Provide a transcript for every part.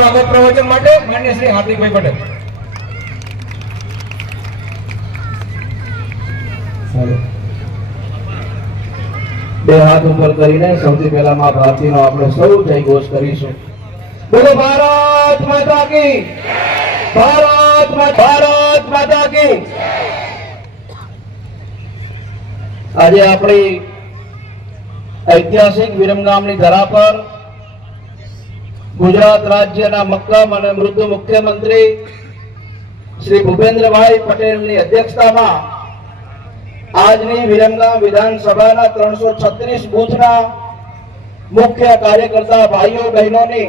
સ્વાગત પ્રવચન માટે માન્ય શ્રી હાર્દિકભાઈ પટેલ. બે હાથ ઉપર કરીને સૌથી પહેલા માં ભારતીનો આપણે સૌ જય ઘોષ કરીશું. બોલો, ભારત માતા કી ભારત ભારત માતા કી આજે આપણી ઐતિહાસિક વિરમગામની ધરા પર ગુજરાત રાજ્યના મક્કમ અને મૃદુ મુખ્યમંત્રી શ્રી ભૂપેન્દ્રભાઈ પટેલની અધ્યક્ષતામાં આજની વિરમગામ વિધાનસભાના ત્રણસો છત્રીસ બુથના મુખ્ય કાર્યકર્તા ભાઈઓ બહેનોની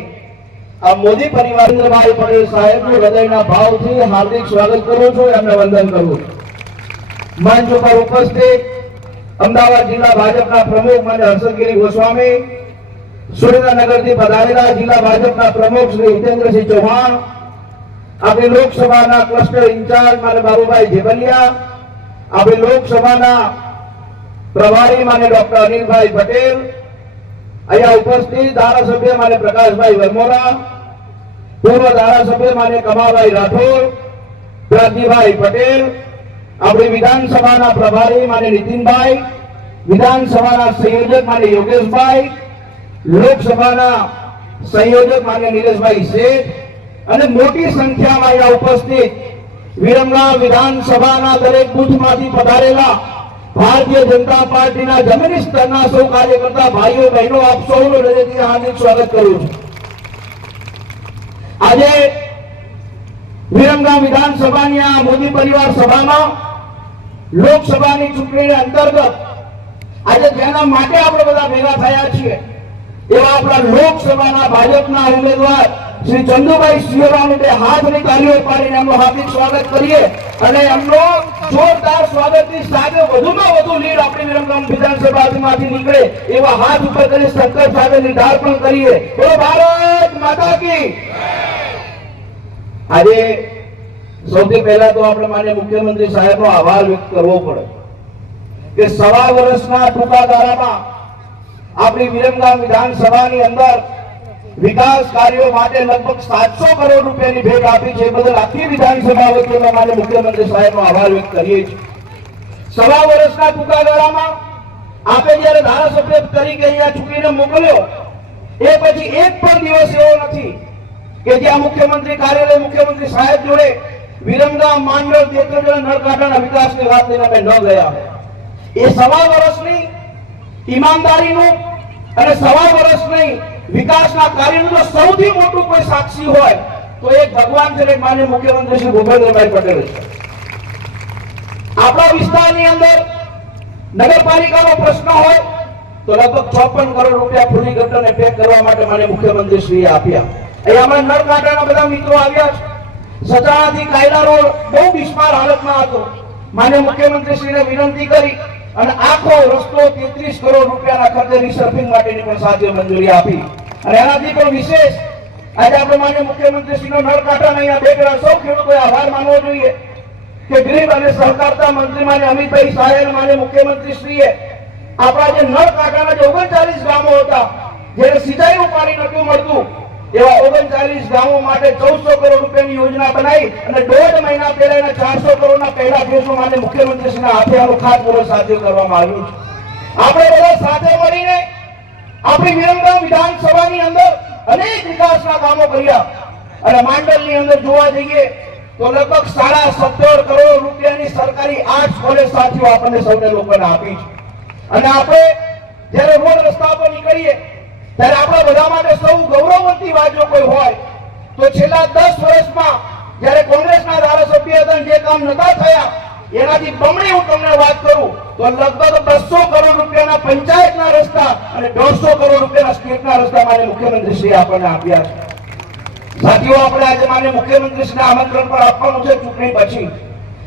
આ મોદી પરિવારભાઈ પટેલ સાહેબનું હૃદયના ભાવથી હાર્દિક સ્વાગત કરું છું, એમને વંદન કરું. મંચ ઉપર ઉપસ્થિત અમદાવાદ જિલ્લા ભાજપના પ્રમુખ મને હર્ષદગીરી ગોસ્વામી સુરેન્દ્રનગરથી પધારેલા જિલ્લા ભાજપના પ્રમુખ શ્રી હિતેન્દ્રસિંહ ચૌહાણ, આપણી લોકસભાના ક્લસ્ટર ઇન્ચાર્જ મારે બાબુભાઈ જેબલિયા આપણી લોકસભાના પ્રભારી માને ડોક્ટર અનિલભાઈ પટેલ, અહીંયા ઉપસ્થિત ધારાસભ્ય માને પ્રકાશભાઈ વરમોરા, પૂર્વ ધારાસભ્ય માને કમાભાઈ રાઠોડ, પ્રતિભાઈ પટેલ, આપણી વિધાનસભાના પ્રભારી માને નીતિનભાઈ, વિધાનસભાના સંયોજક માને યોગેશભાઈ લોકસભાના સંયોજક માન્ય નીરજભાઈ શેઠ અને મોટી સંખ્યામાં અહીંયા ઉપસ્થિત વિરમગામ વિધાનસભાના દરેક બુથમાંથી પધારેલા ભારતીય જનતા પાર્ટીના જમીની સ્તરના સૌ કાર્યકર્તા ભાઈઓ, બહેનો, આપ સૌનું હૃદયથી હાર્દિક સ્વાગત કરું છું. આજે વિરમગામ વિધાનસભાની આ મોદી પરિવાર સભામાં લોકસભાની ચૂંટણીને અંતર્ગત આજે જેના માટે આપણે બધા ભેગા થયા છીએ એવા આપણા લોકસભાના ભાજપના ઉમેદવાર શ્રી ચંદુભાઈ બે હાથની તાલીઓ પાડીને એમનું હાર્દિક સ્વાગત કરીએ. અને એમનો જોરદાર સ્વાગતની સાથે વધુમાં વધુ લીડ આપણી વિરમગામ વિધાનસભામાંથી નીકળે એવા હાથ ઉપર કરી સંકલ્પ સાથે નિર્ધાર પણ કરીએ. બોલો, ભારત માતા કી. આજે સૌથી પહેલા તો આપણે માન્ય મુખ્યમંત્રી સાહેબનો આભાર વ્યક્ત કરવો પડે કે સવા વર્ષના ટૂંકા ગાળામાં આપણી વિરમગામ વિધાનસભાની અંદર વિકાસ કાર્યો માટે લગભગ સાતસો કરોડ રૂપિયાની ભેટ આપી છે. બદલ આખી વિધાનસભા વતી માટે મુખ્યમંત્રી સાહેબનો આભાર વ્યક્ત કરીએ છીએ. સવા વર્ષના ટૂંકા ગાળામાં આપે જયારે ધારાસભ્ય તરીકે અહીંયા ચૂંટીને મોકલ્યો, એ પછી એક પણ દિવસ એવો નથી કે જ્યાં મુખ્યમંત્રી કાર્યાલય, મુખ્યમંત્રી સાહેબ જોડે વિરમગામ માંડળ તેત્રજણ નળકાંઠાના વિકાસની વાત લઈને અમે ન ગયા એ સવા વર્ષની ઈમાનદારીનું અને સવા વર્ષની વિકાસના કાર્યનું સૌથી મોટું કોઈ સાક્ષી હોય, તો એ ભગવાન છે માન્ય મુખ્યમંત્રી શ્રી ભૂપેન્દ્રભાઈ પટેલ છે. આપણા વિસ્તારની અંદર નગરપાલિકાનો પ્રશ્ન હોય, તો લગભગ ચોપન કરોડ રૂપિયા ખુલ્લી ગટરને પેક કરવા માટે માન્ય મુખ્યમંત્રી શ્રી આપ્યા. અહીંયા અમારા નળકાંઠાના બધા મિત્રો આવ્યા છે સજાથી કાયદા રોડ બહુ બિસ્માર હાલતમાં હતો. માન્ય મુખ્યમંત્રી શ્રીને વિનંતી કરી અને આખો રસ્તો તેત્રીસ કરોડ રૂપિયાના ખર્ચે રિસર્ફિંગ માટેની પણ સાથે મંજૂરી આપી. અને એનાથી પણ વિશેષ, આજે આપણે માન્ય મુખ્યમંત્રી શ્રીનો નળકાંઠાના અહીંયા બેઠેલા સૌ ખેડૂતોએ આભાર માનવો જોઈએ કે ગરીબ અને સહકારતા મંત્રી માન્ય અમિતભાઈ સાહેબ માન્ય મુખ્યમંત્રી શ્રીએ આપણા જે નળકાંઠાના જે ઓગણચાલીસ ગામો હતા, જેને સિંચાઈનું પાણી નહોતું મળતું એવા ઓગણચાલીસ ગામો માટે ચૌદસો કરોડ રૂપિયાની યોજના બનાવી અને દોઢ મહિના પહેલા એના ચારસો કરોડના પહેલા ફેઝમાં માટે મુખ્યમંત્રી શ્રીના હાથે આનું ખાતમુહૂર્ત સાથે કરવામાં આવ્યું છે. આપણે બધા સાથે મળીને આપણી વિરમગામ વિધાનસભાની અંદર અનેક વિકાસના કામો કર્યા. અને માંડલની અંદર જોવા જઈએ તો લગભગ સાડા સત્તર કરોડ રૂપિયાની સરકારી આર્ટ્સ કોલેજ સાથીઓ આપણને સૌને લોકોને આપી છે. અને આપણે જ્યારે રોડ રસ્તા પર નીકળીએ ત્યારે આપણા બધા માટે સૌ ગૌરવવંતી વાત જો કોઈ હોય, તો છેલ્લા દસ વર્ષમાં જ્યારે કોંગ્રેસના ધારાસભ્ય હતા, જે કામ નતા થયા, એનાથી બમણી હું તમને વાત કરું, તો લગભગ બસો કરોડ રૂપિયાના પંચાયતના રસ્તા અને દોઢસો કરોડ રૂપિયાના સ્ટેટના રસ્તા માટે મુખ્યમંત્રી શ્રી આપણને આપ્યા છે. સાથીઓ, આપણે આજે માને મુખ્યમંત્રી શ્રીને આમંત્રણ પર આપવાનું છે ચૂંટણી પછી.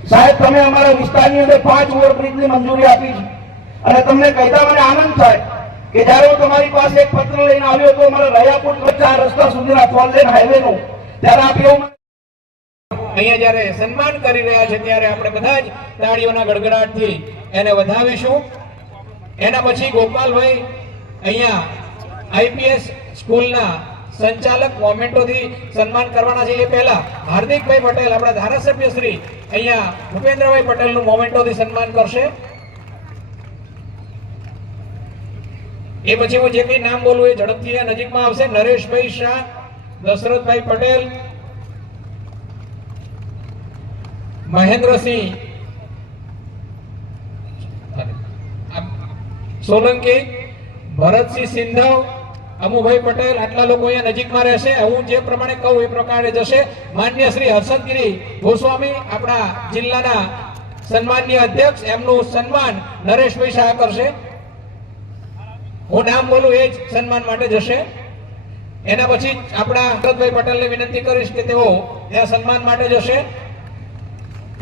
સાહેબ, તમે અમારા વિસ્તારની અંદર પાંચ ઓવરબ્રિજની મંજૂરી આપી છે. અને તમને કહેતા મને આનંદ થાય. કે જ્યારે હું તમારી પાસે એક પત્ર લઈને આવ્યો તો મારા રયાપુર આ રસ્તા સુધીના ફોર લેન હાઈવે નું ત્યારે આપ એવું અહીંયા જ્યારે સન્માન કરી રહ્યા છે, ત્યારે આપણે બધા જ તાળીઓના ગડગડાટથી એને વધાવીશું. એના પછી ગોપાલભાઈ અહીંયા આઈપીએસ સ્કૂલના સંચાલક મોમેન્ટોથી સન્માન કરવાના છે. એ પહેલા હાર્દિકભાઈ પટેલ, આપણા ધારાસભ્ય શ્રી અહીંયા ભૂપેન્દ્રભાઈ પટેલનું મોમેન્ટોથી સન્માન કરશે. એ પછી હું જે કઈ નામ બોલું એ ઝડપથી નજીકમાં આવશે. નરેશભાઈ શાહ, દશરથભાઈ પટેલ, મહેન્દ્રસિંહ. સોલંકી, ભરતસિંહ સિંધવ, અમુભાઈ પટેલ, આટલા લોકો અહીંયા નજીકમાં રહેશે. હું જે પ્રમાણે કહું એ પ્રકારે જશે. માન્ય શ્રી હર્ષદગીરી ગોસ્વામી, આપણા જિલ્લાના સન્માનીય અધ્યક્ષ, એમનું સન્માન નરેશભાઈ શાહ કરશે. હું નામ બોલું એ જ સન્માન માટે જશે. એના પછી આપણા ભરતભાઈ પટેલને વિનંતી કરીશ કે તેઓ ત્યાં સન્માન માટે જશે.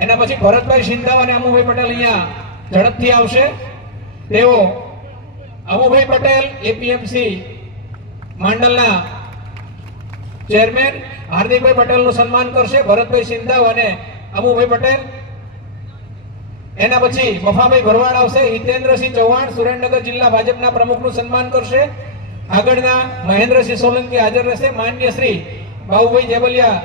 એના પછી ભરતભાઈ સિંધાવ અને અમુભાઈ પટેલ અહીંયા ઝડપથી આવશે. તેઓ અમુભાઈ પટેલ, એપીએમસી મંડળના ચેરમેન, હાર્દિકભાઈ પટેલનું સન્માન કરશે. ભરતભાઈ સિંધાવ અને અમુભાઈ પટેલ એના પછી મફાભાઈ ભરવાડ આવશે, હિતેન્દ્રસિંહ ચૌહાણ સુરેન્દ્રનગર જિલ્લા ભાજપના પ્રમુખનું સન્માન કરશે. આગળના મહેન્દ્રસિંહ સોલંકી હાજર રહેશે. માન્ય શ્રી બાહુભાઈ જેબલિયા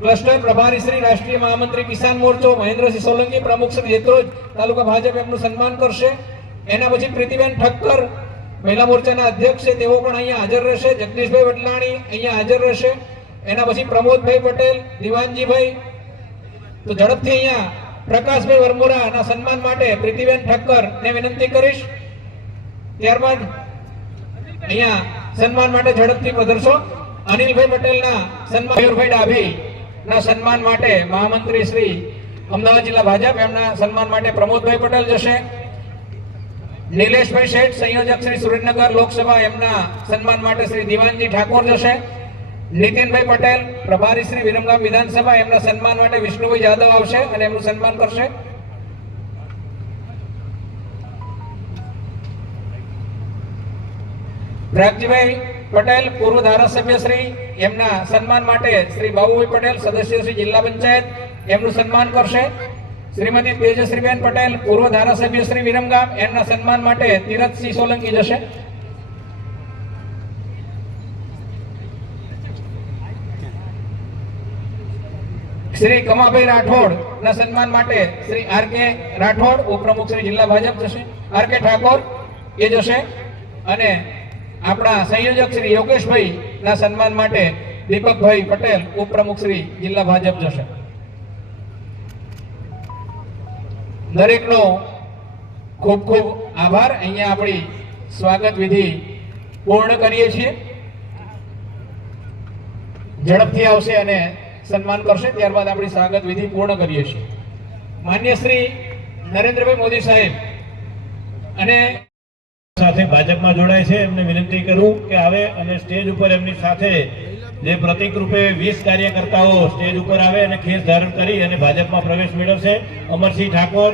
ક્લસ્ટર પ્રભારી શ્રી, રાષ્ટ્રીય મહામંત્રી કિસાન મોરચો, મહેન્દ્રસિંહ સોલંકી પ્રમુખ શ્રી જેતરોજ તાલુકા ભાજપ એમનું સન્માન કરશે. એના પછી પ્રીતિબેન ઠક્કર, મહિલા મોરચાના અધ્યક્ષ છે, તેઓ પણ અહીંયા હાજર રહેશે. જગદીશભાઈ વટલાણી અહીંયા હાજર રહેશે. એના પછી પ્રમોદભાઈ પટેલ, દિવાનજીભાઈ. તો ઝડપથી અહીંયા પ્રકાશભાઈ વરમોરાના સન્માન માટે પ્રીતિબેન ઠક્કર ને વિનંતી કરીશ. ત્યારબાદ અહીંયા સન્માન માટે ઝડપથી પધરશો. અનિલભાઈ પટેલના સન્માન મયુરભાઈ ડાભી ના સન્માન માટે મહામંત્રી શ્રી અમદાવાદ જિલ્લા ભાજપ, એમના સન્માન માટે પ્રમોદભાઈ પટેલ જશે. નિલેશભાઈ શેઠ, સંયોજક શ્રી સુરેન્દ્રનગર લોકસભા, એમના સન્માન માટે શ્રી દિવાનજી ઠાકોર જશે. નીતિનભાઈ પટેલ, પ્રભારી શ્રી વિરમગામ વિધાનસભા, એમના સન્માન માટે વિષ્ણુભાઈ જાદવ આવશે અને એમનું સન્માન કરશે. રાગજીભાઈ પટેલ, પૂર્વ ધારાસભ્ય શ્રી, એમના સન્માન માટે શ્રી બાબુભાઈ પટેલ, સદસ્ય શ્રી જિલ્લા પંચાયત, એમનું સન્માન કરશે. શ્રીમતી તેજશ્રીબેન પટેલ, પૂર્વ ધારાસભ્ય શ્રી વિરમગામ, એમના સન્માન માટે તીરથસિંહ સોલંકી જશે. શ્રી કમાભાઈ રાઠોડ ના સન્માન માટે શ્રી આર કે રાઠોડ, ઉપપ્રમુખ શ્રી જિલ્લા ભાજપ જશે. આર કે ઠાકોર, એ જશે. અને આપણા સંયોજક શ્રી યોગેશભાઈ ના સન્માન માટે દીપકભાઈ પટેલ, ઉપપ્રમુખ શ્રી જિલ્લા ભાજપ જશે. દરેકનો ખૂબ ખૂબ આભાર. અહીંયા આપણી સ્વાગત વિધિ પૂર્ણ કરીએ છીએ. ઝડપથી આવશે અને સન્માન કરશે, ત્યારબાદ આપણી સ્વાગત વિધિ પૂર્ણ કરીએ છીએ. માન્ય શ્રી નરેન્દ્રભાઈ મોદી સાહેબ અને સાથે ભાજપમાં જોડાય છે, એમને વિનંતી કરું કે આવે અને સ્ટેજ ઉપર એમની સાથે જે પ્રતિક રૂપે વીસ કાર્યકર્તાઓ સ્ટેજ ઉપર આવે અને ખેસ ધારણ કરી અને ભાજપમાં પ્રવેશ મેળવશે. અમરસિંહ ઠાકોર,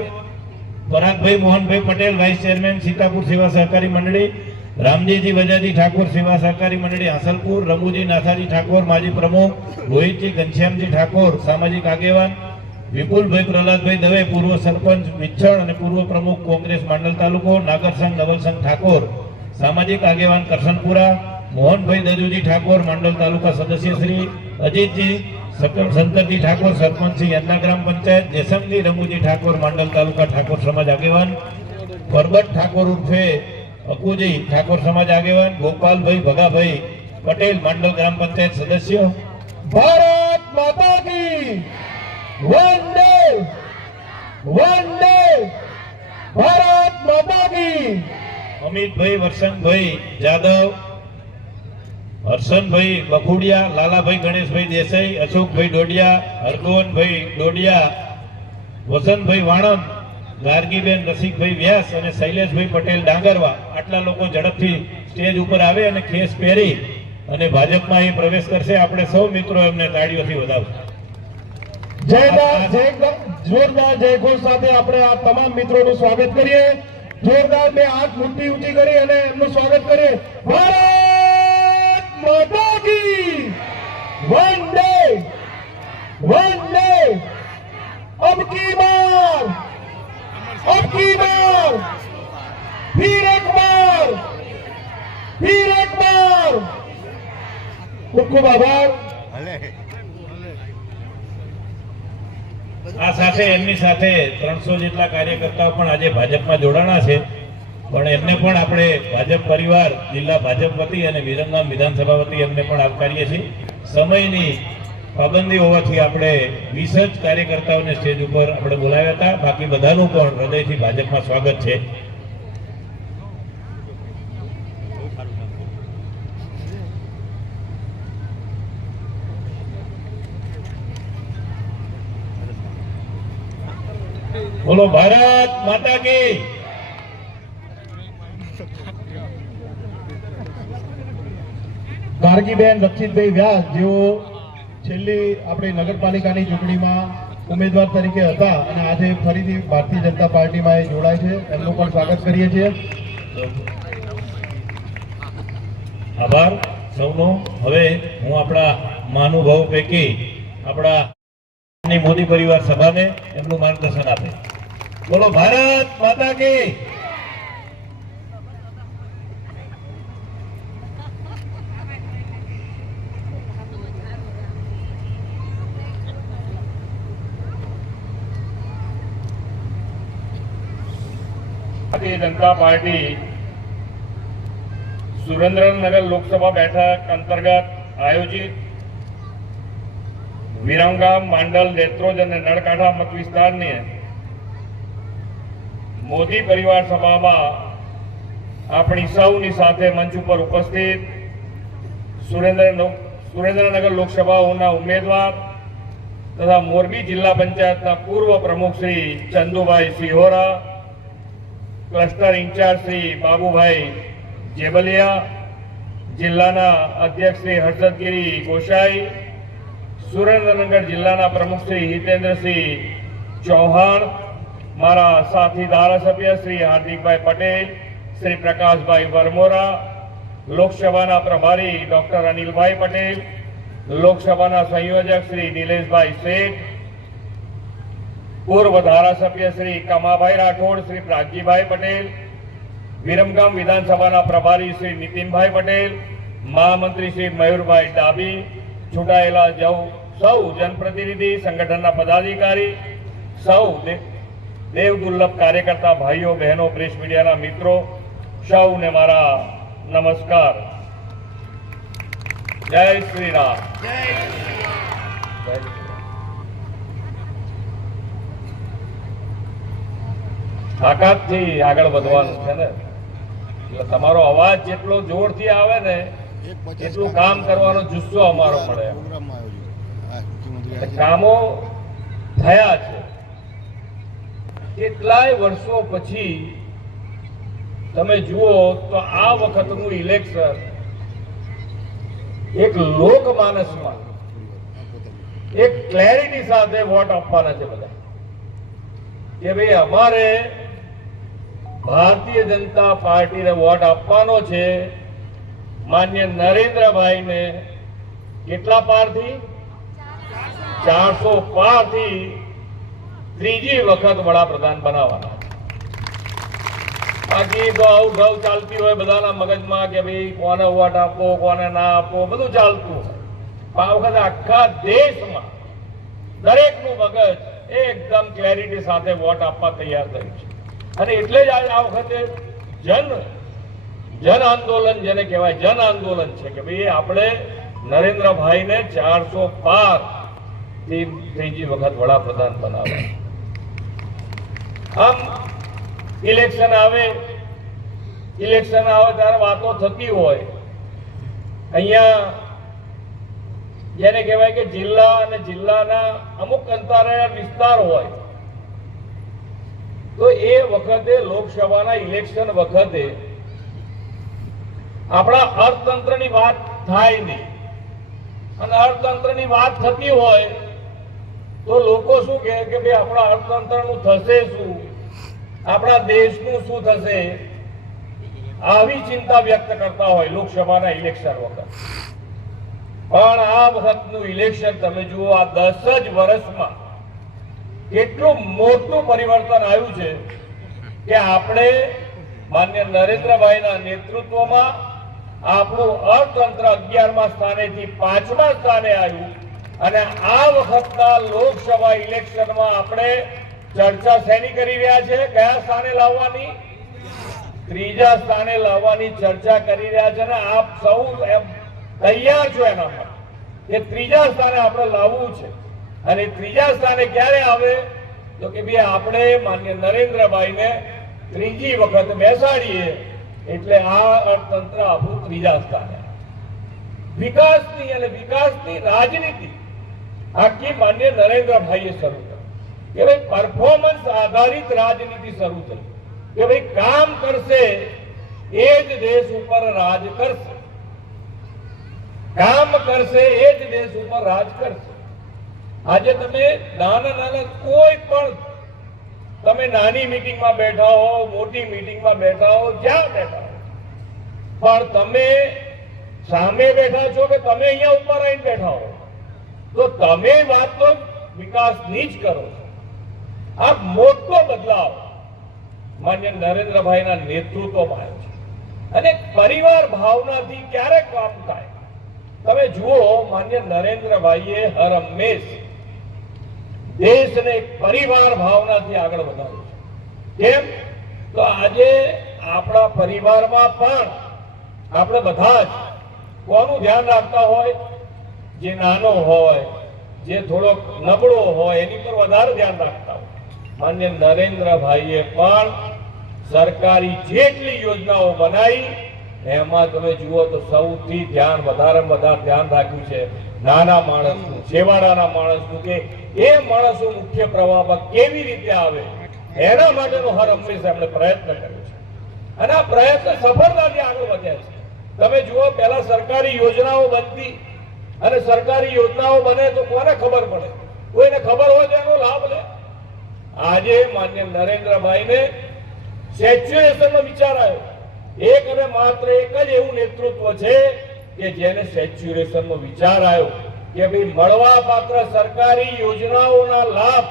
પરાગભાઈ મોહનભાઈ પટેલ, વાઇસ ચેરમેન, સીતાપુર સેવા સહકારી મંડળી રામજીજી વજાજી ઠાકોર સેવા સહકારી મંડળી હાંસલપુર રમુજી નાથાજી ઠાકોર, માજી પ્રમુખ, રોહિતજી ઘનશ્યામજી ઠાકોર, સામાજિક આગેવાન, વિપુલભાઈ પ્રહલાદભાઈ દવે, પૂર્વ સરપંચ મિચ્છણ અને પૂર્વ પ્રમુખ કોંગ્રેસ માંડલ તાલુકો નાગરસંઘ નવલસંઘ ઠાકોર, સામાજિક આગેવાન કરશનપુરા મોહનભાઈ દજુજી ઠાકોર, માંડલ તાલુકા સદસ્ય શ્રી, અજીતજી શંકરજી ઠાકોર, સરપંચ શ્રી યન્ના ગ્રામ પંચાયત જેસમજી રમુજી ઠાકોર, માંડલ તાલુકા ઠાકોર સમાજ આગેવાન, પરબત ઠાકોર ઉર્ફે અકુજી, ઠાકોર સમાજ આગેવાન, ગોપાલભાઈ, ભગાભાઈ પટેલ, માંડલ ગ્રામ પંચાયત સદસ્ય. ભારત માતા કી વંદે વંદે, ભારત માતા કી. અમિતભાઈ વર્ષનભાઈ જાદવ, હર્ષનભાઈ બખુડિયા, લાલાભાઈ ગણેશભાઈ દેસાઈ, અશોકભાઈ ડોડિયા, હરગોવનભાઈ ડોડિયા, વસંતભાઈ વાણંદ ગાર્ગીબેન રસિકભાઈ વ્યાસ અને શૈલેષભાઈ પટેલ ડાંગરવા આટલા લોકો ઝડપથી સ્ટેજ ઉપર આવે અને ખેસ પહેરી અને ભાજપમાં એ પ્રવેશ કરશે. આપણે સૌ મિત્રો એમને તાળીઓથી વધાવશું જયદાર જય જોરદાર સાથે આપણે આ તમામ મિત્રોનું સ્વાગત કરીએ. જોરદાર બે હાથ મુઠ્ઠી ઊંચી કરી અને એમનું સ્વાગત કરીએ. ભારત માતા કી! વંદે વંદે અબ કી બાર! અબ કી બાર फिर एक बार फिर एक बार ખૂબ આભાર આ સાથે એમની સાથે ત્રણસો જેટલા કાર્યકર્તાઓ પણ આજે ભાજપમાં જોડાણા છે પણ એમને પણ આપણે ભાજપ પરિવાર જિલ્લા ભાજપ વતી અને વિરમગામ વિધાનસભા વતી એમને પણ આવકારીએ છીએ સમયની પાબંદી હોવાથી આપણે વીસ જ કાર્યકર્તાઓને સ્ટેજ ઉપર આપણે બોલાવ્યા હતા. બાકી બધાનું પણ હૃદયથી ભાજપમાં સ્વાગત છે. બોલો, ભારત માતા કી. ગાર્ગીબેન રક્ષિતભાઈ વ્યાસ, જેઓ છેલ્લી આપણી નગરપાલિકાની ચૂંટણીમાં ઉમેદવાર તરીકે હતા અને આજે ફરીથી ભારતીય જનતા પાર્ટીમાં એ જોડાય છે. એમનું પણ સ્વાગત કરીએ છીએ. આભાર સૌનો. હવે હું આપણા મહાનુભાવ પૈકી આપણા મોદી પરિવાર સભાને એમનું માર્ગદર્શન આપે. બોલો, ભારત માતા કી! ભારતીય જનતા પાર્ટી સુરેન્દ્રનગર લોકસભા બેઠક અંતર્ગત આયોજિત વિરમગામ માંડલ નેત્રોજ અને નળકાંઠા મત વિસ્તારની મોદી પરિવાર સભામાં આપણી સૌની સાથે મંચ ઉપર ઉપસ્થિત સુરેન્દ્ર સુરેન્દ્રનગર લોકસભાઓના ઉમેદવાર તથા મોરબી જિલ્લા પંચાયતના પૂર્વ પ્રમુખ Shri Chandubhai Sihora cluster in charge Shri Babubhai Jebaliya, જિલ્લાના અધ્યક્ષ શ્રી હર્ષદગીરી ગોસાઈ, સુરેન્દ્રનગર જિલ્લાના પ્રમુખ શ્રી હિતેન્દ્રસિંહ ચૌહાણ, મારા સાથી ધારાસભ્ય શ્રી હાર્દિકભાઈ પટેલ, શ્રી પ્રકાશભાઈ વરમોરા, લોકસભાના પ્રભારી ડોક્ટર અનિલભાઈ પટેલ, લોકસભાના સંયોજક શ્રી નિલેશભાઈ શેઠ પૂર્વ ધારાસભ્ય શ્રી કમાભાઈ રાઠોડ શ્રી પ્રાગજીભાઈ પટેલ વિરમગામ વિધાનસભાના પ્રભારી શ્રી નીતિનભાઈ પટેલ મહામંત્રી શ્રી મયુરભાઈ ડાબી ચૂંટાયેલા જવ સૌ જનપ્રતિનિધિ સંગઠનના પદાધિકારી સૌ દેવ દુર્લભ કાર્યકર્તા ભાઈઓ બહેનો પ્રેસ મીડિયાના મિત્રો સૌને મારા નમસ્કાર. જય શ્રી રામ. જય શ્રી રામ. તાકાતથી આગળ વધવાનું છે ને? એટલે તમારો અવાજ જેટલો જોરથી આવે ને એટલું કામ કરવાનો જુસ્સો અમારો મળે કામો થયા છે. કેટલાય વર્ષો પછી તમે જુઓ તો આ વખતનું ઇલેક્શન એક લોકમાનસમાં એક ક્લેરિટી સાથે વોટ આપવાના છે બધા. કે ભાઈ અમારે ભારતીય જનતા પાર્ટીને વોટ આપવાનો છે. માન્ય નરેન્દ્રભાઈને કેટલા પારથી? ચારસો પારથી ત્રીજી વખત વડાપ્રધાન બનાવવાના બાકી તો આવું ઘઉં ચાલતી હોય બધાના મગજમાં કે ભાઈ કોને વોટ આપવો કોને ના આપવો બધું ચાલતું હોય. આ વખતે આખા દેશમાં દરેકનું મગજ એકદમ ક્લેરિટી સાથે વોટ આપવા તૈયાર થયું છે. અને એટલે જ આ વખતે જન જન આંદોલન જેને કહેવાય, જન આંદોલન છે કે ભાઈ આપણે નરેન્દ્રભાઈને ચારસો પાર ત્રીજી વખત વડાપ્રધાન બનાવવા આમ ઇલેક્શન આવે ઇલેક્શન આવે ત્યારે વાતો થતી હોય. અહીંયા જેને કહેવાય કે જિલ્લા અને જિલ્લાના અમુક અંતરાળ વિસ્તાર હોય તો એ વખતે લોકસભાના ઇલેક્શન વખતે આપણા અર્થતંત્રની વાત થાય નહીં. અને અર્થતંત્રની વાત થતી હોય તો લોકો શું કે ભાઈ આપણા અર્થતંત્રનું થશે શું? આપણા દેશનું શું થશે? આવી ચિંતા વ્યક્ત કરતા હોય લોકસભાના ઇલેક્શન વખત. પણ આ વખતનું ઇલેક્શન તમે જુઓ, આ દસ જ વર્ષમાં કેટલું મોટું પરિવર્તન આવ્યું છે કે આપણે માન્ય નરેન્દ્રભાઈના નેતૃત્વમાં આપણું અર્થતંત્ર અગિયારમા સ્થાનેથી પાંચમા સ્થાને આવ્યું. અને આ વખતના લોકસભા ઇલેક્શનમાં આપણે ચર્ચા શેની કરી રહ્યા છે? કયા સ્થાને લાવવાની? ત્રીજા સ્થાને લાવવાની ચર્ચા કરી રહ્યા છે અને આપ સૌ એમ તૈયાર છો એના માટે કે ત્રીજા સ્થાને આપણે લાવવું છે. અને ત્રીજા સ્થાને ક્યારે આવે? તો કે ભાઈ આપણે માન્ય નરેન્દ્રભાઈને ત્રીજી વખત બેસાડીએ એટલે આ અર્થતંત્ર આપણું ત્રીજા સ્થાને વિકાસની અને વિકાસની રાજનીતિ આખી માન્ય નરેન્દ્રભાઈએ શરૂ કરી. કે ભાઈ પરફોર્મન્સ આધારિત રાજનીતિ શરૂ થઈ. કે ભાઈ કામ કરશે એ જ દેશ ઉપર રાજ કરશે. કામ કરશે એ જ દેશ ઉપર રાજ કરશે. આજે તમે નાના નાના કોઈ પણ તમે નાની મીટિંગમાં બેઠા હો, મોટી મીટિંગમાં બેઠા હો, જ્યાં બેઠા હો. પણ તમે સામે બેઠા છો કે તમે અહીંયા ઉપર આવીને બેઠા હો? તો તમે વાત તો વિકાસની જ કરો છો. આ મોટો બદલાવ માન્ય નરેન્દ્રભાઈના નેતૃત્વમાં આવ્યો છે. અને પરિવાર ભાવનાથી ક્યારેક કામ થાય. તમે જુઓ, માન્ય નરેન્દ્રભાઈએ હર હંમેશ દેશને પરિવાર ભાવનાથી આગળ વધાર્યો છે. કેમ? તો આજે આપણા પરિવારમાં પણ આપણે બધા જ કોનું ધ્યાન રાખતા હોય? જે નાનો હોય, જે થોડોક નબળો હોય, એની પર વધારે ધ્યાન રાખતા હોય. માન્ય નરેન્દ્રભાઈએ પણ સરકારી જેટલી યોજનાઓ બનાવી એમાં તમે જુઓ તો સૌથી ધ્યાન, વધારેમાં વધારે ધ્યાન રાખ્યું છે નાના માણસનું, છેવાડાના માણસનું કે એ માણસો મુખ્ય પ્રવાહમાં કેવી રીતે આવે? એના માટેનો હર હંમેશા એમણે પ્રયત્ન કર્યો છે. અને આ પ્રયત્ન સફળતાથી આગળ વધ્યા છે. તમે જુઓ, પહેલા સરકારી યોજનાઓ બનતી અને સરકારી યોજનાઓ બને તો કોને ખબર પડે? કોઈને ખબર હોય તો એનો લાભ લે. આજે માન્ય નરેન્દ્રભાઈને સેચ્યુએશનનો વિચાર આવ્યો. એક અને માત્ર એક જ એવું નેતૃત્વ છે કે જેને સેચ્યુરેશનનો વિચાર આવ્યો કે ભાઈ મળવા પાત્ર સરકારી યોજનાઓના લાભ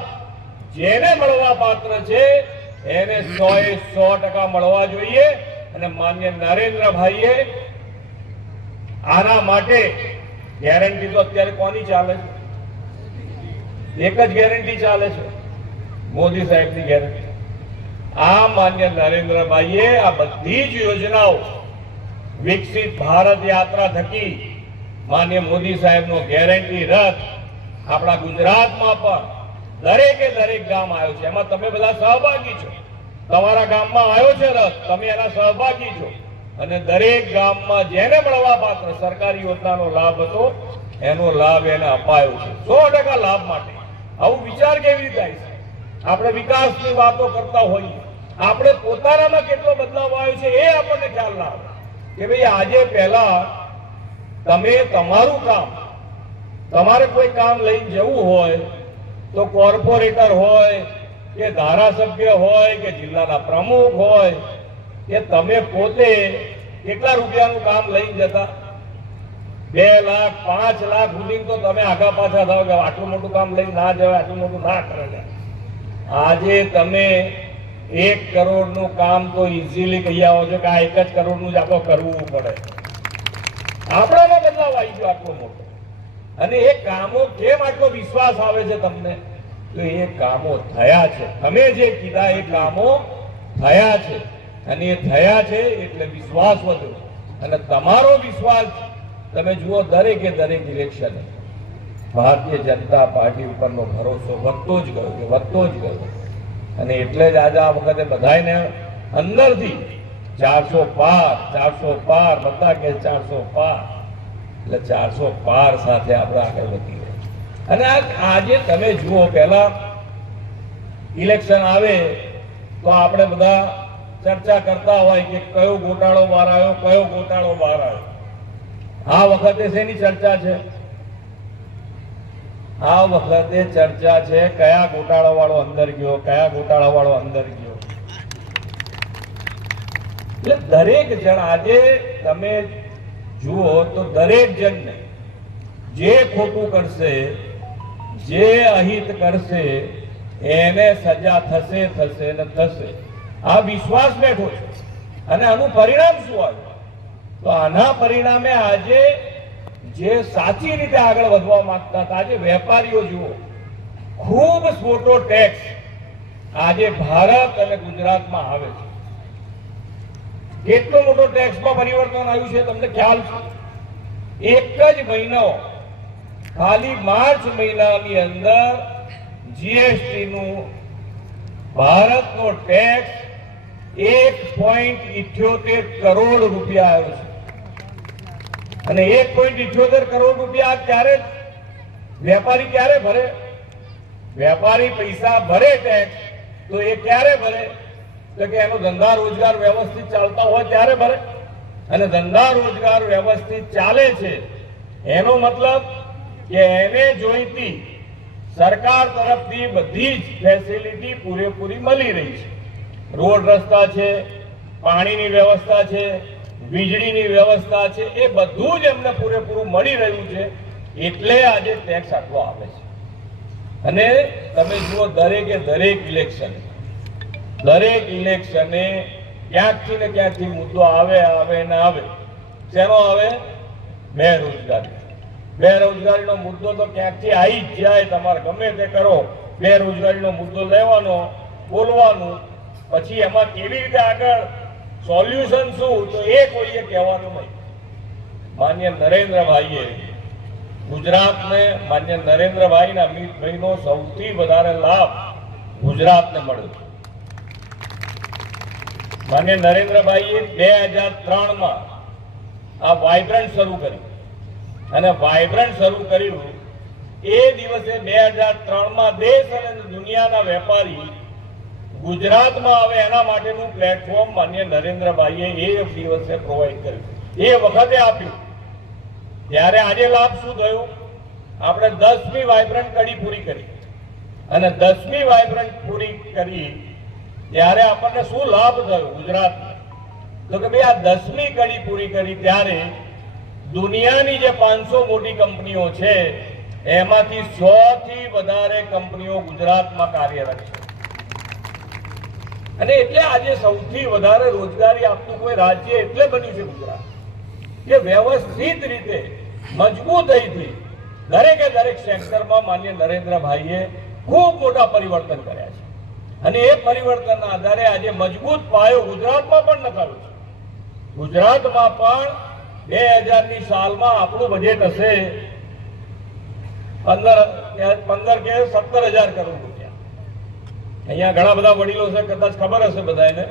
જેને મળવા પાત્ર છે, એને સો એ સો ટકા મળવા જોઈએ. અને માન્ય નરેન્દ્રભાઈએ આના માટે ગેરંટી તો અત્યારે કોની ચાલે છે? એક જ ગેરંટી ચાલે છે. મોદી સાહેબની ગેરંટી. આ માન્ય નરેન્દ્રભાઈએ આ બધી જ યોજનાઓ વિકસિત ભારત યાત્રા થકી માન્ય મોદી સાહેબનો ગેરંટી રથ આપણા ગુજરાતમાં પણ દરેકે દરેક ગામ આવ્યો છે. એમાં તમે બધા સહભાગી છો. તમારા ગામમાં આવ્યો છે રથ તમે એના સહભાગી છો. અને દરેક ગામમાં જેને મળવા પાત્ર સરકારી યોજનાનો લાભ હતો, એનો લાભ એને અપાયો છે. સો ટકા લાભ માટે. આવું વિચાર કેવી રીતે આવી છે આપણે વિકાસની વાતો કરતા હોઈએ. આપણે પોતાનામાં કેટલો બદલાવ આવ્યો છે એ આપણને ખ્યાલ ના કે ભાઈ આજે પહેલા તમે તમારું કામ, તમારે કોઈ કામ લઈને જવું હોય, તો કોર્પોરેટર હોય, કે ધારાસભ્ય હોય, કે જિલ્લાના પ્રમુખ હોય, કે તમે પોતે કેટલા રૂપિયાનું કામ લઈને જતા? બે લાખ, પાંચ લાખ સુધી તો તમે આગા પાછા થાવ કે આટલું મોટું કામ લઈને ના જવાય, આટલું મોટું ના કરે. આજે તમે એક કરોડનું કામ તો ઇઝીલી કહી આવો છો કે આ એક જ કરોડનું જ આપણે કરવું પડે. આપણામાં બદલાવ આવી ગયો આટલો મોટો. અને એ કામો કેમ આટલો વિશ્વાસ આવે છે તમને? તો એ કામો થયા છે. તમે જે કીધા એ કામો થયા છે. અને એ થયા છે એટલે વિશ્વાસ વધ્યો. અને તમારો વિશ્વાસ, તમે જુઓ દરેકે દરેક ઇલેક્શન ભારતીય જનતા પાર્ટી ઉપરનો ભરોસો વધતો જ ગયો છે, વધતો જ ગયો અને એટલે જ આજે આ વખતે બધાને અંદરથી ચારસો પાર ચારસો પાર, બધા કે ચારસો પાર. એટલે ચારસો પાર સાથે આપણે આગળ વધી રહ્યા અને આજે તમે જુઓ પહેલા ઇલેક્શન આવે તો આપણે બધા ચર્ચા કરતા હોય કે કયો ગોટાળો બહાર આવ્યો, કયો ગોટાળો બહાર આવ્યો. આ વખતે શેની ચર્ચા છે? આ વખતે ચર્ચા છે કયા ગોટાળા વાળો અંદર ગયો, કયા ગોટાળા વાળો અંદર ગયો. એટલે દરેક જણ આજે તમે જુઓ તો દરેક જણને જે ખોટું કરશે, જે અહિત કરશે, એને સજા થશે થશે ને થશે. આ વિશ્વાસ બેઠો છે. અને આનું પરિણામ શું આવ્યું? તો આના પરિણામે આજે જે સાચી રીતે આગળ વધવા માંગતા હતા, આજે વેપારીઓ જુઓ, ખૂબ મોટો ટેક્સ આજે ભારત અને ગુજરાતમાં આવે છે. કેટલો મોટો ટેક્સમાં પરિવર્તન આવ્યું છે તમને ખ્યાલ છે? એક જ મહિનો, ખાલી માર્ચ મહિનાની અંદર જીએસટી નું ભારતનો ટેક્સ એક પોઈન્ટ ઇઠ્યોતેર કરોડ રૂપિયા આવ્યો છે. અને એક પોઈન્ટ ઇઠ્યોતેર કરોડ રૂપિયા ક્યારે વેપારી ક્યારે ભરે? વેપારી પૈસા ભરે ટેક્સ તો એ ક્યારે ભરે? તો કે એનો ધંધા રોજગાર વ્યવસ્થિત ચાલતા હોય ત્યારે ભરે. અને ધંધા રોજગાર વ્યવસ્થિત ચાલે છે. એનો મતલબ કે એને જોઈતી સરકાર તરફથી બધી જ ફેસિલિટી પૂરેપૂરી મળી રહી છે. રોડ રસ્તા છે, પાણીની વ્યવસ્થા છે વીજળીની વ્યવસ્થા છે, એ બધું જ એમને પૂરેપૂરું મળી રહ્યું છે, એટલે આજે ટેક્સ આટલો આવે છે. અને તમે જુઓ દરેકે દરેક ઇલેક્શન દરેક ઇલેક્શને ક્યાંકથી ને ક્યાંકથી મુદ્દો આવે આવે ને આવે, શેનો આવે? બેરોજગારી. બેરોજગારીનો મુદ્દો તો ક્યાંકથી આવી જ જાય, તમારે ગમે તે કરો, બેરોજગારીનો મુદ્દો લેવાનો, બોલવાનું, પછી એમાં કેવી રીતે આગળ સોલ્યુશન શું? તો એ કોઈએ કહેવાનું નહીં. માન્ય નરેન્દ્રભાઈએ ગુજરાતને, માન્ય નરેન્દ્રભાઈ ના અમિતભાઈનો સૌથી વધારે લાભ ગુજરાતને મળ્યો માન્ય નરેન્દ્રભાઈએ બે હજાર ત્રણમાં આ વાઇબ્રન્ટ શરૂ કર્યું અને વાઇબ્રન્ટ શરૂ કર્યું એ દિવસે બે હજાર ત્રણમાં દેશ અને દુનિયાના વેપારી ગુજરાતમાં આવે એના માટેનું પ્લેટફોર્મ માન્ય નરેન્દ્રભાઈએ એ દિવસે પ્રોવાઈડ કર્યું. એ વખતે આપ્યું. ત્યારે આજે લાભ શું થયો? આપણે દસમી વાયબ્રન્ટ કડી પૂરી કરી. અને દસમી વાઇબ્રન્ટ પૂરી કરી ત્યારે આપણને શું લાભ થયો ગુજરાતને તો કે ભાઈ આ દસમી કડી પૂરી કરી ત્યારે દુનિયાની જે પાંચસો મોટી કંપનીઓ છે, એમાંથી સો થી વધારે કંપનીઓ ગુજરાતમાં કાર્યરત છે. અને એટલે આજે સૌથી વધારે રોજગારી આપતું કોઈ રાજ્ય એટલે બન્યું છે ગુજરાત. કે વ્યવસ્થિત રીતે મજબૂતાઈથી દરેકે દરેક સેક્ટરમાં માન્ય નરેન્દ્રભાઈએ ખૂબ મોટા પરિવર્તન કર્યા છે. અને એ પરિવર્તનના આધારે આજે મજબૂત પાયો ગુજરાતમાં પણ નખાવ્યો છે. ગુજરાતમાં પણ બે હજારની સાલમાં આપણું બજેટ હશે પંદર પંદર કે સત્તર હજાર કરોડ અહીંયા ઘણા બધા વડીલો છે, કદાચ ખબર હશે બધાને.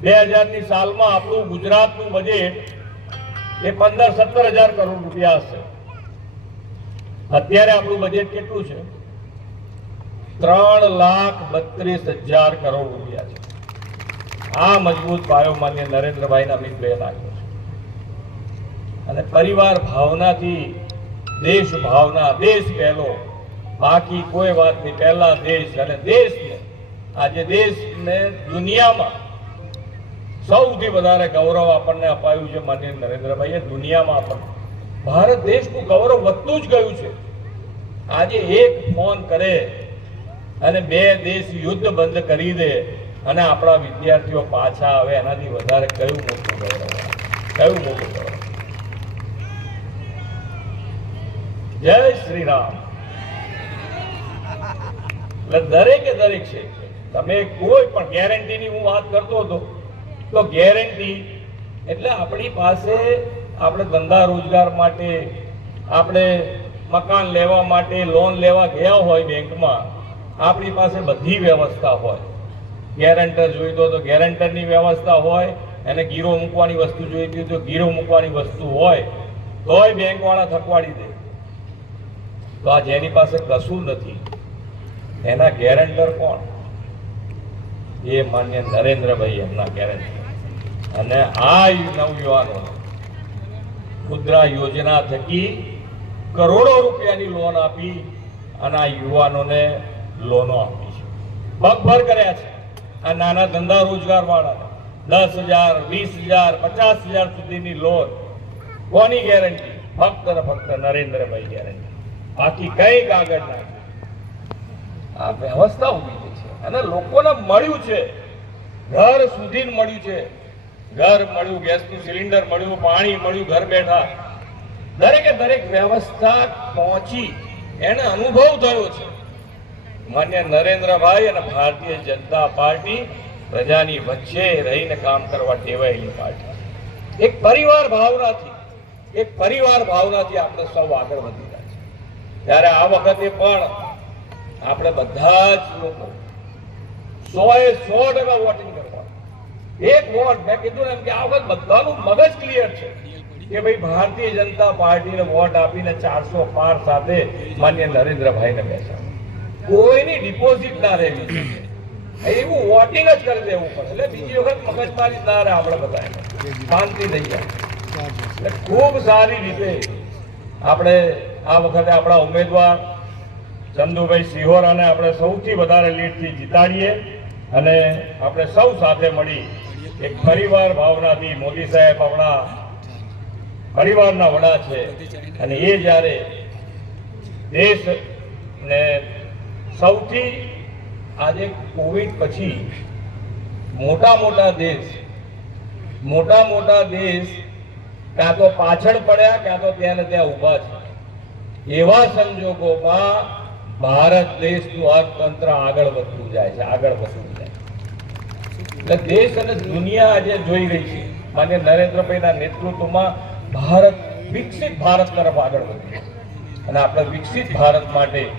બે હજારની સાલમાં આપણું ગુજરાતનું બજેટ એ પંદર સત્તર હજાર કરોડ રૂપિયા હશે. અત્યારે આપણું બજેટ કેટલું છે? ત્રણ લાખ બત્રીસ હજાર કરોડ રૂપિયા છે. આ મજબૂત પાયો માન્ય નરેન્દ્રભાઈ અમિતભાઈ લાગ્યો છે. અને પરિવાર ભાવનાથી, દેશ ભાવના, દેશ પહેલો. બાકી કોઈ વાત નહીં પહેલા દેશ અને દેશને આજે દેશને દુનિયામાં સૌથી વધારે ગૌરવ આપણને અપાયું છે માન્ય નરેન્દ્રભાઈએ, દુનિયામાં આપણને. ભારત દેશનું ગૌરવ વધતું જ ગયું છે. આજે એક ફોન કરે અને બે દેશ યુદ્ધ બંધ કરી દે અને આપણા વિદ્યાર્થીઓ પાછા આવે, એનાથી વધારે કયું મોટું ગૌરવ? કયું મોટું ગૌરવ? જય શ્રી રામ. એટલે દરેકે દરેક છે. તમે કોઈ પણ ગેરંટીની હું વાત કરતો હતો, તો ગેરંટી એટલે આપણી પાસે આપણે ધંધા રોજગાર માટે, આપણે મકાન લેવા માટે લોન લેવા ગયા હોય બેંકમાં, આપણી પાસે બધી વ્યવસ્થા હોય. ગેરંટર જોઈતો તો ગેરંટરની વ્યવસ્થા હોય, એને ગીરો મૂકવાની વસ્તુ જોઈતી તો ગીરો મૂકવાની વસ્તુ હોય, તોય બેંકવાળા થકવાડી દે. તો આ જેની પાસે કશું નથી. એના ગેરંટર કોણ? એ માન્ય નરેન્દ્રભાઈ એમના ગેરંટર અને આ નવયુવાનો મુદ્રા યોજના થકી કરોડો રૂપિયાની લોન આપી અને આ યુવાનોને લોનો આપી છે. પગભર કર્યા છે. આ નાના ધંધા રોજગાર વાળા દસ હજાર, વીસ હજાર, પચાસ હજાર સુધીની લોન કોની ગેરંટી ફક્ત ને ફક્ત નરેન્દ્રભાઈ ગેરંટી બાકી કઈ કાગળ ના. આ વ્યવસ્થા ઊભી અને લોકોને મળ્યું છે. ઘર સુધી મળ્યું છે. ઘર મળ્યું, ગેસનું સિલિન્ડર મળ્યું, પાણી મળ્યું, ઘર બેઠા. દરેકે દરેક વ્યવસ્થા પહોંચી એને અનુભવ થયો છે. માન્ય નરેન્દ્રભાઈ અને ભારતીય જનતા પાર્ટી પ્રજાની વચ્ચે રહીને કામ કરવા ટેવાયેલી પાર્ટી. એક પરિવાર ભાવનાથી, એક પરિવાર ભાવનાથી આપણે સૌ આગળ વધી રહ્યા છે ત્યારે આ વખતે પણ આપણે બધા જ લોકો સો એ સો ટકા વોટિંગ કરવાનું એક વોટ મેં કીધું એમ કે આ વખત બધાનું મગજ ક્લિયર છે કે ભાઈ ભારતીય જનતા પાર્ટીને વોટ આપીને ચારસો પાર સાથે માન્ય નરેન્દ્રભાઈને બેસા કોઈની ડિપોઝિટ ના રહેવી એવું વોટિંગ જ કરી દેવું પડે. એટલે બીજી વખત મગજમારી ના રહે આપણે બધા શાંતિ થઈ જાય. એટલે ખૂબ સારી રીતે આપણે આ વખતે આપણા ઉમેદવાર ચંદુભાઈ સિહોરાને આપણે સૌથી વધારે લીડથી જીતાડીએ. અને આપણે સૌ સાથે મળી એક પરિવાર ભાવનાથી મોદી સાહેબ આપણા પરિવારના વડા છે. અને એ જ્યારે દેશ ને સૌથી આજે કોવિડ પછી મોટા મોટા દેશ, મોટા મોટા દેશ કાં તો પાછળ પડ્યા કાં તો ત્યાં ત્યાં ઊભા છે. એવા સંજોગોમાં ભારત દેશનું અર્થતંત્ર આગળ વધતું જાય છે, આગળ વધતું દેશ અને દુનિયા આજે જોઈ રહી છે. માન્ય નરેન્દ્રભાઈના નેતૃત્વમાં ભારત વિકસિત ભારત તરફ આગળ વધ્યું છે. અને આપણે વિકસિત ભારત માટે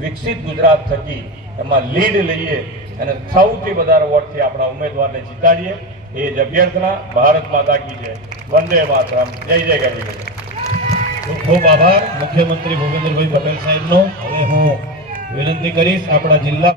વિકસિત ગુજરાત થકી એમાં લીડ લઈએ અને સૌથી વધારે વોટથી આપણા ઉમેદવારને જીતાડીએ. એ જ અભ્યર્થના ભારત માતા કી જય. વંદે માતરમ. જય જય ગરવી. ખૂબ ખૂબ આભાર. મુખ્યમંત્રી ભૂપેન્દ્રભાઈ પટેલ સાહેબનો. હવે હું વિનંતી કરીશ આપણા જિલ્લા